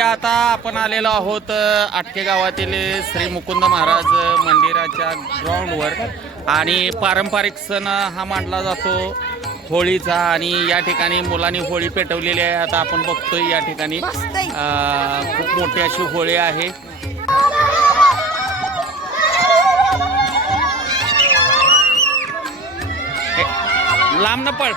आता आपण आलेलो आहोत आटके गावातील श्री मुकुंद महाराज मंदिराच्या ग्राउंडवर आणि पारंपरिक सण हा मांडला जातो होळीचा. आणि या ठिकाणी मुलांनी होळी पेटवलेली आहे आता आपण बघतोय या ठिकाणी. खूप मोठी अशी होळी आहे. लांब न पळ.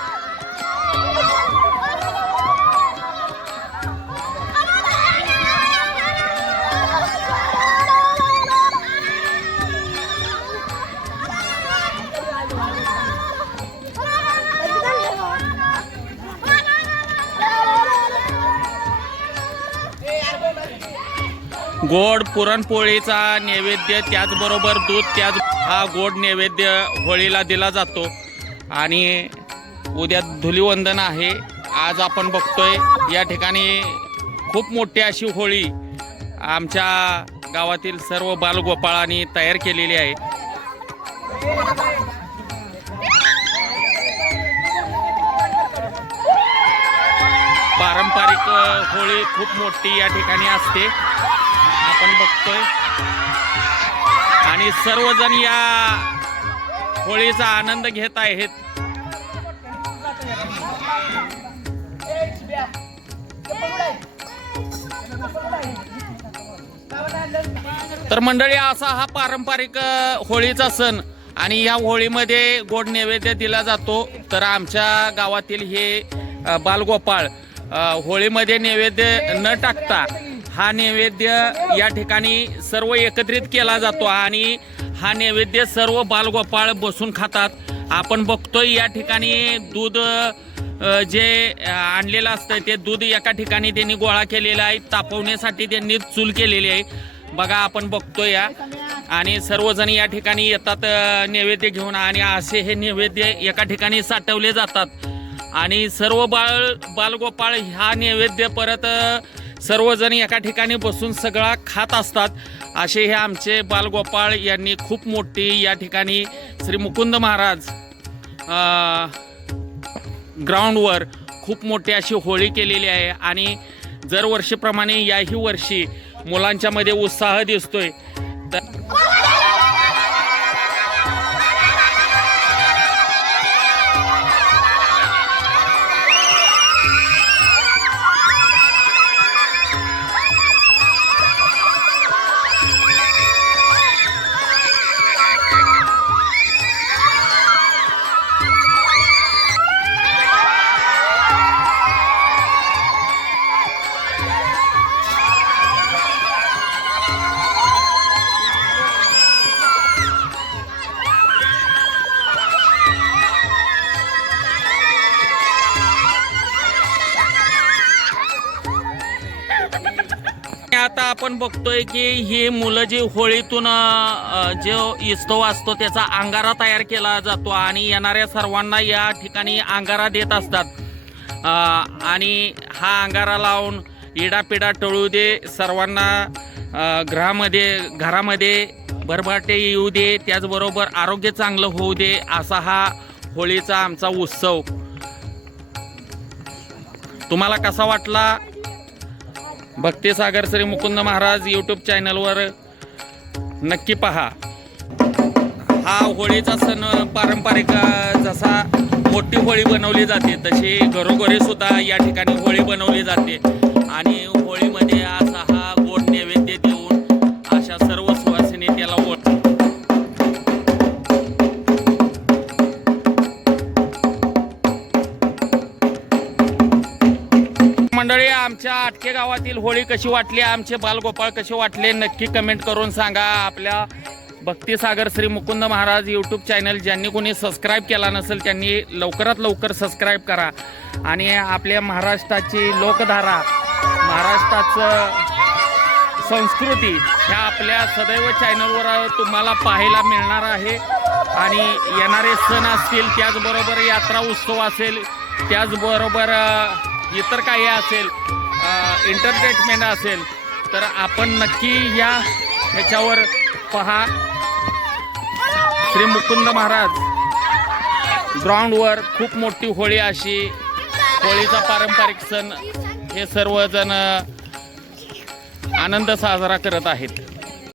गोड पुरणपोळीचा नैवेद्य त्याचबरोबर दूध त्याच हा गोड नैवेद्य होळीला दिला जातो. आणि उद्या धुलीवंदन आहे. आज आपण बघतोय या ठिकाणी खूप मोठी अशी होळी आमच्या गावातील सर्व बालगोपाळांनी तयार केलेली आहे. पारंपरिक होळी खूप मोठी या ठिकाणी असते. आपण बघतोय. आणि सर्वजण या होळीचा आनंद घेत आहेत. तर मंडळी असा हा पारंपरिक होळीचा सण. आणि या होळीमध्ये गोड नैवेद्य दिला जातो. तर आमच्या गावातील हे बालगोपाळ होळीमध्ये नैवेद्य न टाकता हा नैवेद्य या ठिकाणी सर्व एकत्रित केला जातो आणि हा नैवेद्य सर्व बालगोपाळ बसून खातात. आपण बघतोय या ठिकाणी दूध जे आणलेलं असतं ते दूध एका ठिकाणी त्यांनी गोळा केलेला आहे तापवण्यासाठी त्यांनी चूल केलेली आहे. बघा आपण बघतोय या. आणि सर्वजण या ठिकाणी येतात नैवेद्य घेऊन आणि असे हे नैवेद्य एका ठिकाणी साठवले जातात. आणि सर्व बाळ बालगोपाळ ह्या नैवेद्य परत सर्वजण एका ठिकाणी बसून सगळा खात असतात. असे हे आमचे बालगोपाळ यांनी खूप मोठी या ठिकाणी श्री मुकुंद महाराज ग्राउंडवर खूप मोठी अशी होळी केलेली आहे. आणि दरवर्षीप्रमाणे याही वर्षी मुलांच्यामध्ये उत्साह दिसतोय. आता आपण बघतोय की ही मुलं जी होळीतून जो इस्तव असतो त्याचा अंगारा तयार केला जातो आणि येणाऱ्या सर्वांना या ठिकाणी अंगारा देत असतात. आणि हा अंगारा लावून इडापिडा टळू दे सर्वांना घरामध्ये घरामध्ये भरभाटे येऊ दे त्याचबरोबर आरोग्य चांगलं होऊ दे असा हा होळीचा आमचा उत्सव. तुम्हाला कसा वाटला? भक्तिसागर श्री मुकुंद महाराज यूट्यूब चॅनलवर नक्की पहा. हा होळीचा सण पारंपरिक जसा मोठी होळी बनवली जाते तशी घरोघरी सुद्धा या ठिकाणी होळी बनवली जाते. आणि होळीमध्ये आज आमच्या आटके गावातील होळी कशी वाटली? आमचे बालगोपाळ कसे वाटले? नक्की कमेंट करून सांगा. आपल्या भक्तिसागर श्री मुकुंद महाराज यूट्यूब चॅनल ज्यांनी कोणी सबस्क्राईब केला नसेल त्यांनी लवकरात लवकर सबस्क्राईब करा. आणि आपल्या महाराष्ट्राची लोकधारा महाराष्ट्राचं संस्कृती ह्या आपल्या सदैव चॅनलवर तुम्हाला पाहायला मिळणार आहे. आणि येणारे सण असतील त्याचबरोबर यात्रा उत्सव असेल त्याचबरोबर इतर काही असेल एंटरटेनमेंट असेल तर आपण नक्की या ह्याच्यावर पहा. श्री मुकुंद महाराज ग्राउंडवर खूप मोठी होळी अशी होळीचा पारंपरिक सण हे सर्वजण आनंद साजरा करत आहेत.